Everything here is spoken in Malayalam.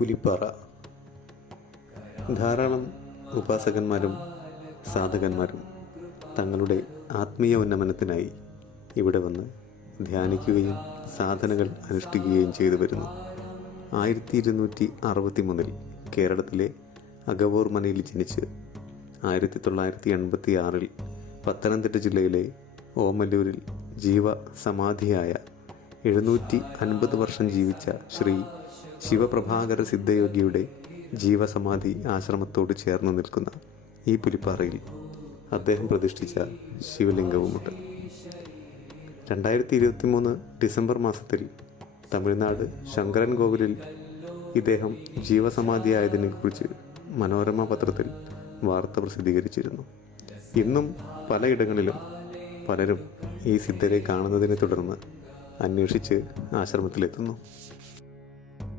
പുലിപ്പാറ. ധാരാളം ഉപാസകന്മാരും സാധകന്മാരും തങ്ങളുടെ ആത്മീയ ഉന്നമനത്തിനായി ഇവിടെ വന്ന് ധ്യാനിക്കുകയും സാധനകൾ അനുഷ്ഠിക്കുകയും ചെയ്തു വരുന്നു. 1263 കേരളത്തിലെ അഗവൂർ മനയിൽ ജനിച്ച് 1986 പത്തനംതിട്ട ജില്ലയിലെ ഓമല്ലൂരിൽ ജീവസമാധിയായ 750 വർഷം ജീവിച്ച ശ്രീ ശിവപ്രഭാകര സിദ്ധയോഗിയുടെ ജീവസമാധി ആശ്രമത്തോട് ചേർന്ന് നിൽക്കുന്ന ഈ പുലിപ്പാറയിൽ അദ്ദേഹം പ്രതിഷ്ഠിച്ച ശിവലിംഗവുമുണ്ട്. 2023 ഡിസംബർ മാസത്തിൽ തമിഴ്നാട് ശങ്കരൻ കോവിലിൽ ഇദ്ദേഹം ജീവസമാധിയായതിനെക്കുറിച്ച് മനോരമ പത്രത്തിൽ വാർത്ത പ്രസിദ്ധീകരിച്ചിരുന്നു. ഇന്നും പലയിടങ്ങളിലും പലരും ഈ സിദ്ധരെ കാണുന്നതിനെ തുടർന്ന് അന്വേഷിച്ച് ആശ്രമത്തിലെത്തുന്നു.